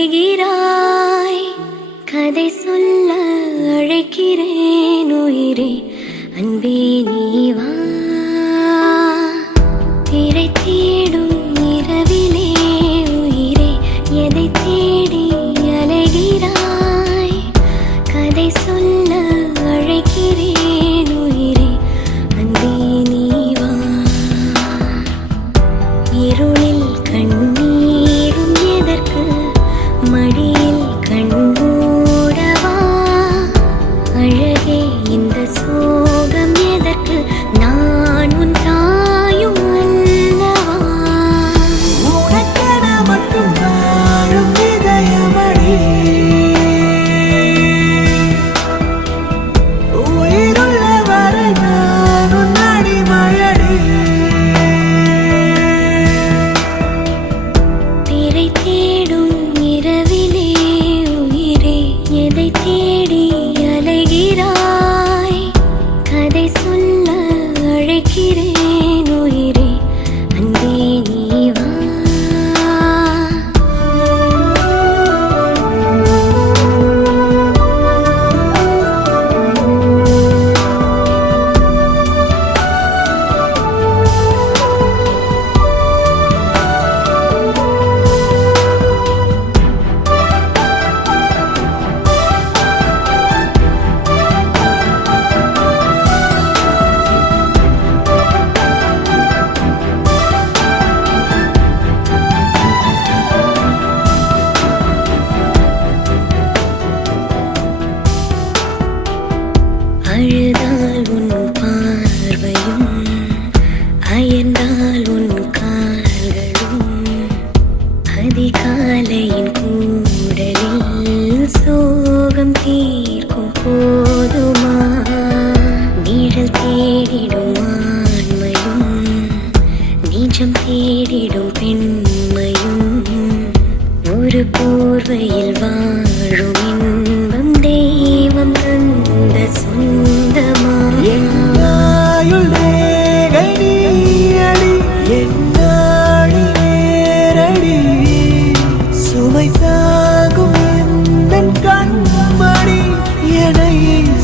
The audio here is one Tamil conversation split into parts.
அலைகிறாய். கதை சொல்ல அழைக்கிறேன் உயிரே, அன்பே நீ வா. திரை தேடும் இரவிலே உயிரே, எதை தேடி அலைகிறாய். கதை சொல்ல அழைக்கிறேன் உயிரே, அன்பே நீ வா. இருளில் கண்ணீரும் எதற்கு, மடியில் கண்மூடவா. அழகே இந்த சோகம் எதற்கு, நான் உன் தாயும் அல்லவா. உனக்கென மட்டும் வாழும் இதயமடி, உயிருள்ள வரை நான் உன் அடிமையடி. திரை தேடும் இரவிலே உயிரே, எதை தேடி அலைகிறாய். கதை சொல்ல அழைக்கிறேன் உயிரே, அன்பே நீ வா. அழுதால் உன் பார்வையும், அயர்ந்தால் உன் கால்களும், அதிகாலையின் கூடலில் சோகம் தீர்க்கும் போதுமா. நிழல் தேடிடும் ஆண்மையும், நிஜம் தேடிடும் பெண்மையும், ஒரு போர்வையில் வாழும் இன்பம் தெய்வம் தந்த சொந்தமா. என்னாயுள் ரேகை நீயடி, என்னாழி வேரடி, சுமை தாங்கும் எந்தன் கண்மணி, என்னை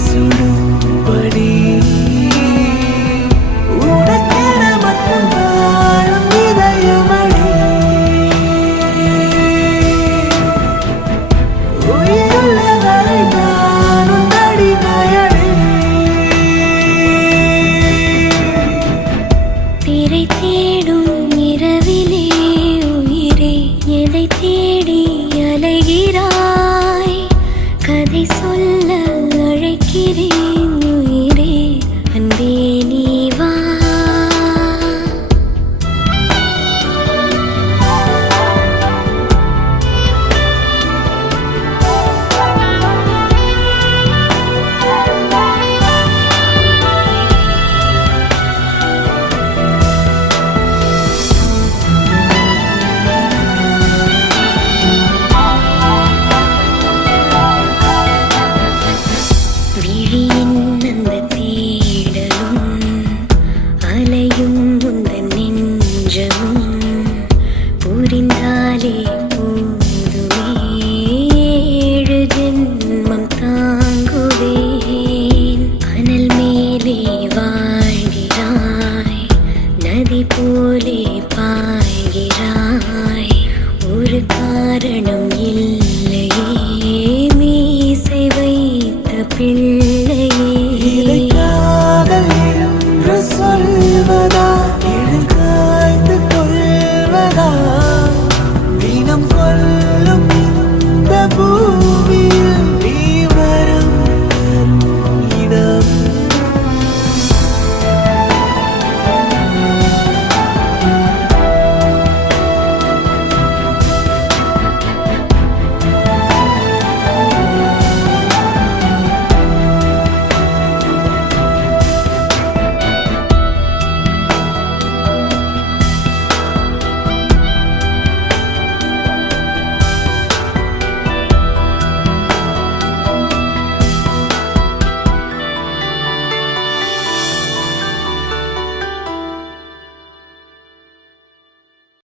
சுடும்படி. உனக்கென மட்டும் வாழும் இதயமடி, உயிருள்ள வரை நான் உன் அடிமையடி. திரை தேடும் இரவிலே உயிரே, எதை தேடி அலைகிறாய். கதை சொல்ல அழைக்கிறேன் உயிரே, அன்பே நீ வா. விழியின் அந்த தேடலும், அலையும் உந்தன் நெஞ்சமும், புரிந்தாலே போதுமே, 7 ஜென்மம் தாங்குவேன். அனல் மேலே வாழ்கிறாய், நதி போலே பாய்கிறாய், ஒரு காரணம் இல்லையே, மீசை வைத்த பிள்ளை